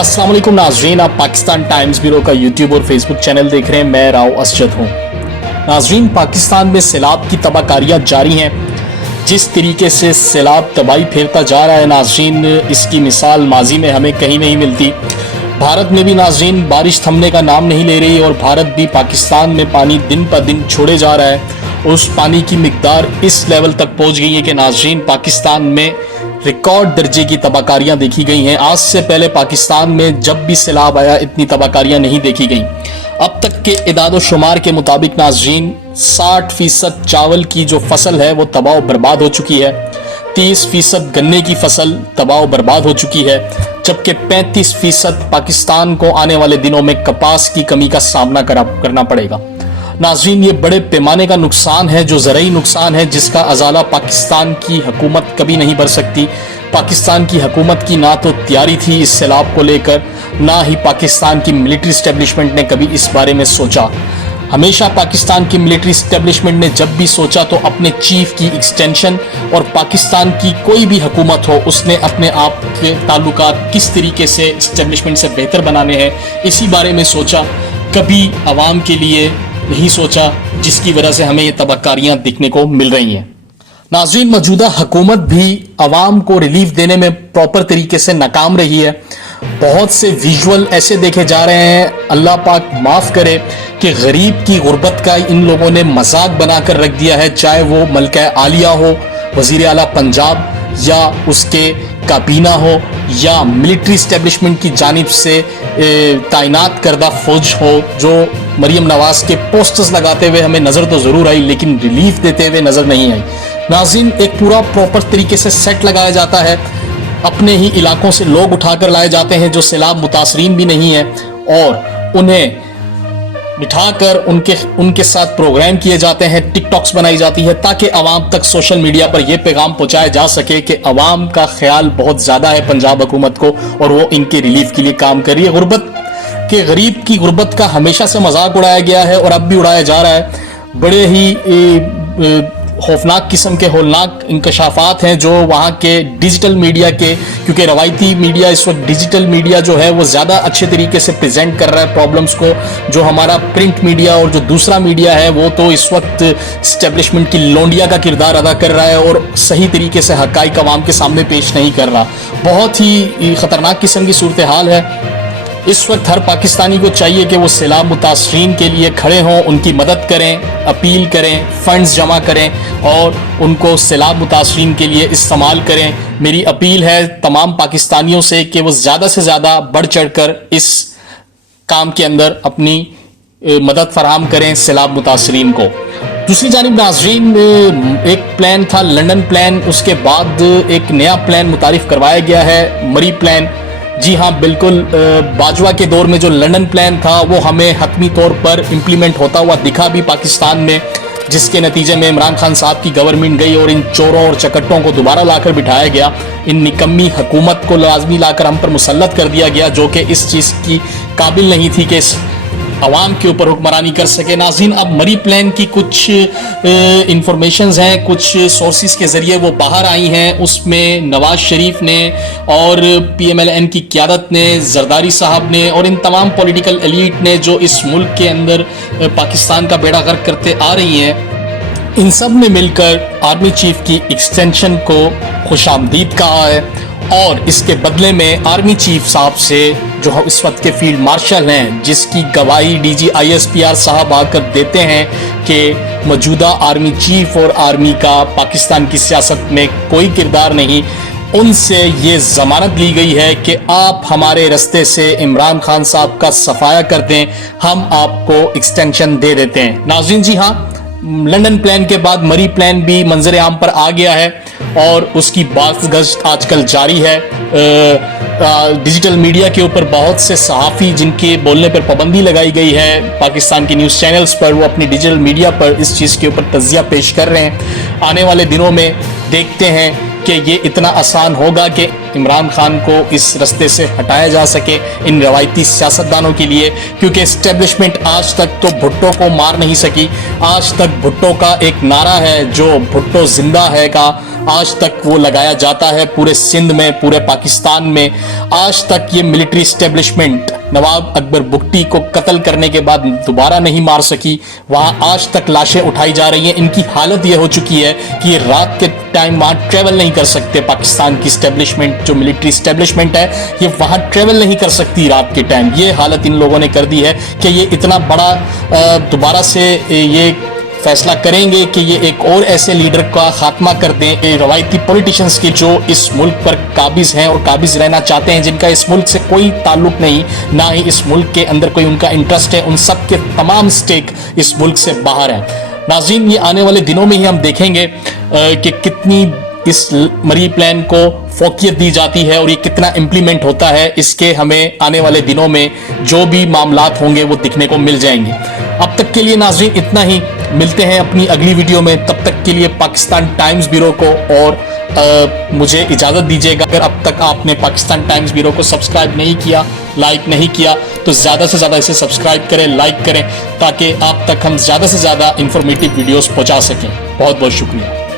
अस्सलाम वालेकुम नाजरीन, आप पाकिस्तान टाइम्स ब्यूरो का यूट्यूब और फेसबुक चैनल देख रहे हैं। मैं राव असजद हूँ। नाजरीन, पाकिस्तान में सैलाब की तबाहकारियाँ जारी हैं। जिस तरीके से सैलाब तबाही फेरता जा रहा है नाजरीन, इसकी मिसाल माजी में हमें कहीं नहीं मिलती। भारत में भी नाजरीन बारिश थमने का नाम नहीं ले रही और भारत भी पाकिस्तान में पानी दिन पर दिन छोड़े जा रहा है। उस पानी की मिकदार इस लेवल तक पहुँच गई है कि नाजरीन पाकिस्तान में रिकॉर्ड दर्जे की तबाहकारियां देखी गई हैं। आज से पहले पाकिस्तान में जब भी सैलाब आया इतनी तबाहकारियां नहीं देखी गई। अब तक के इदाद व शुमार के मुताबिक नाजरीन 60% चावल की जो फसल है वो तबाह व बर्बाद हो चुकी है। 30% गन्ने की फसल तबाह व बर्बाद हो चुकी है, जबकि 35% पाकिस्तान को आने वाले दिनों में कपास की कमी का सामना करना पड़ेगा। नाज़रीन, ये बड़े पैमाने का नुकसान है, जो ज़रूरी नुकसान है, जिसका अजाला पाकिस्तान की हुकूमत कभी नहीं भर सकती। पाकिस्तान की हुकूमत की ना तो तैयारी थी इस सैलाब को लेकर, ना ही पाकिस्तान की मिलिट्री इस्टेब्लिशमेंट ने कभी इस बारे में सोचा। हमेशा पाकिस्तान की मिलिट्री इस्टेब्लिशमेंट ने जब भी सोचा तो अपने चीफ की एक्सटेंशन और पाकिस्तान की कोई भी हुकूमत हो उसने अपने आप के ताल्लुकात किस तरीके से इस्टेब्लिशमेंट से बेहतर बनाने हैं इसी बारे में सोचा। कभी आवाम के लिए नहीं सोचा, जिसकी वजह से हमें ये तबाहकारियां दिखने को मिल रही हैं। नाज़रीन, मौजूदा हुकूमत भी आवाम को रिलीफ देने में प्रॉपर तरीके से नाकाम रही है। बहुत से विजुअल ऐसे देखे जा रहे हैं, अल्लाह पाक माफ़ करे, कि गरीब की गुर्बत का इन लोगों ने मजाक बनाकर रख दिया है। चाहे वो मलका आलिया हो, वज़ीर आला पंजाब, या उसके काबीना हो, या मिलिट्री इस्टेब्लिशमेंट की जानिब से तैनात करदा फौज हो, जो मरियम नवाज के पोस्टर्स लगाते हुए हमें नज़र तो ज़रूर आई लेकिन रिलीफ देते हुए नज़र नहीं आई। नाज़रीन, एक पूरा प्रॉपर तरीके से सेट लगाया जाता है, अपने ही इलाकों से लोग उठाकर लाए जाते हैं जो सैलाब मुतासरीन भी नहीं है, और उन्हें बिठाकर उनके साथ प्रोग्राम किए जाते हैं, टिकटॉक्स बनाई जाती है, ताकि आवाम तक सोशल मीडिया पर यह पैगाम पहुंचाया जा सके कि आवाम का ख्याल बहुत ज़्यादा है पंजाब हुकूमत को और वो इनके रिलीफ के लिए काम कर रही है। गुर्बत के गरीब की गुर्बत का हमेशा से मजाक उड़ाया गया है और अब भी उड़ाया जा रहा है। बड़े ही खौफनाक किस्म के होलनाक इंकशाफात हैं जो वहाँ के डिजिटल मीडिया के, क्योंकि रवायती मीडिया इस वक्त डिजिटल मीडिया जो है वो ज़्यादा अच्छे तरीके से प्रेजेंट कर रहा है प्रॉब्लम्स को, जो हमारा प्रिंट मीडिया और जो दूसरा मीडिया है वो तो इस वक्त इस्टेब्लिशमेंट की लोंडिया का किरदार अदा कर रहा है और सही तरीके से हक़ाइक़ अवाम के सामने पेश नहीं कर रहा। बहुत ही ख़तरनाक किस्म की सूरत हाल है। इस वक्त हर पाकिस्तानी को चाहिए कि वो सैलाब मुतासरीन के लिए खड़े हों, उनकी मदद करें, अपील करें, फंड्स जमा करें और उनको सैलाब मुतासरीन के लिए इस्तेमाल करें। मेरी अपील है तमाम पाकिस्तानियों से कि वो ज़्यादा से ज़्यादा बढ़ चढ़ कर इस काम के अंदर अपनी मदद फराहम करें सैलाब मुतासरीन को। दूसरी जानिब नाजरीन, एक प्लान था लंदन प्लान, उसके बाद एक नया प्लान मुतारिफ करवाया गया है, मरी प्लान। जी हाँ, बिल्कुल, बाजवा के दौर में जो लंदन प्लान था वो हमें हतमी तौर पर इम्प्लीमेंट होता हुआ दिखा भी पाकिस्तान में, जिसके नतीजे में इमरान खान साहब की गवर्नमेंट गई और इन चोरों और चकट्टों को दोबारा लाकर बिठाया गया। इन निकम्मी हुकूमत को लाजमी लाकर हम पर मुसल्लत कर दिया गया, जो कि इस चीज़ की काबिल नहीं थी कि इस अवाम के ऊपर हुक्मरानी कर सके। नाज़रीन, अब मरी प्लान की कुछ इंफॉर्मेशंस हैं, कुछ सोर्सेज के ज़रिए वो बाहर आई हैं। उसमें नवाज शरीफ ने और PMLN की क़यादत ने, जरदारी साहब ने और इन तमाम पॉलिटिकल एलीट ने जो इस मुल्क के अंदर पाकिस्तान का बेड़ा गर्क करते आ रही हैं, इन सब ने मिलकर आर्मी चीफ की एक्सटेंशन को खुशामदीद कहा है और इसके बदले में आर्मी चीफ साहब से, जो इस वक्त के फील्ड मार्शल हैं, जिसकी गवाही DG ISPR साहब आकर देते हैं कि मौजूदा आर्मी चीफ और आर्मी का पाकिस्तान की सियासत में कोई किरदार नहीं, उनसे ये ज़मानत ली गई है कि आप हमारे रास्ते से इमरान खान साहब का सफाया कर दें, हम आपको एक्सटेंशन दे देते हैं। नाज़रीन, जी हाँ, लंदन प्लान के बाद मरी प्लान भी मंजर आम पर आ गया है और उसकी बात गश्त आजकल जारी है। डिजिटल मीडिया के ऊपर बहुत से सहाफ़ी जिनके बोलने पर पाबंदी लगाई गई है पाकिस्तान की न्यूज़ चैनल्स पर, वो अपनी डिजिटल मीडिया पर इस चीज़ के ऊपर तज़िया पेश कर रहे हैं। आने वाले दिनों में देखते हैं कि ये इतना आसान होगा कि इमरान खान को इस रास्ते से हटाया जा सके इन रवायती सियासतदानों के लिए, क्योंकि इस्टेब्लिशमेंट आज तक तो भुट्टो को मार नहीं सकी। आज तक भुट्टो का एक नारा है जो भुट्टो जिंदा है का आज तक वो लगाया जाता है पूरे सिंध में, पूरे पाकिस्तान में। आज तक ये मिलिट्री एस्टेब्लिशमेंट नवाब अकबर बुगटी को कत्ल करने के बाद दोबारा नहीं मार सकी। वहां आज तक लाशें उठाई जा रही हैं। इनकी हालत ये हो चुकी है कि ये रात के टाइम वहां ट्रेवल नहीं कर सकते। पाकिस्तान की एस्टेब्लिशमेंट, जो मिलिट्री एस्टेब्लिशमेंट है, ये वहां ट्रेवल नहीं कर सकती रात के टाइम। ये हालत इन लोगों ने कर दी है कि ये इतना बड़ा दोबारा से ये फैसला करेंगे कि ये एक और ऐसे लीडर का खात्मा कर दें, रवायती पॉलिटिशियंस के जो इस मुल्क पर काबिज हैं और काबिज रहना चाहते हैं, जिनका इस मुल्क से कोई ताल्लुक नहीं, ना ही इस मुल्क के अंदर कोई उनका इंटरेस्ट है। उन सब के तमाम स्टेक इस मुल्क से बाहर हैं। नाज़रीन, ये आने वाले दिनों में ही हम देखेंगे कि कितनी इस मरी प्लान को फोकियत दी जाती है और ये कितना इम्प्लीमेंट होता है। इसके हमें आने वाले दिनों में जो भी मामलात होंगे वो दिखने को मिल जाएंगे। अब तक के लिए नाज़रीन इतना ही। मिलते हैं अपनी अगली वीडियो में। तब तक के लिए पाकिस्तान टाइम्स ब्यूरो को और मुझे इजाज़त दीजिएगा। अगर अब तक आपने पाकिस्तान टाइम्स ब्यूरो को सब्सक्राइब नहीं किया, लाइक नहीं किया, तो ज़्यादा से ज़्यादा इसे सब्सक्राइब करें, लाइक करें, ताकि आप तक हम ज़्यादा से ज़्यादा इंफॉर्मेटिव वीडियोस पहुंचा सकें। बहुत बहुत शुक्रिया।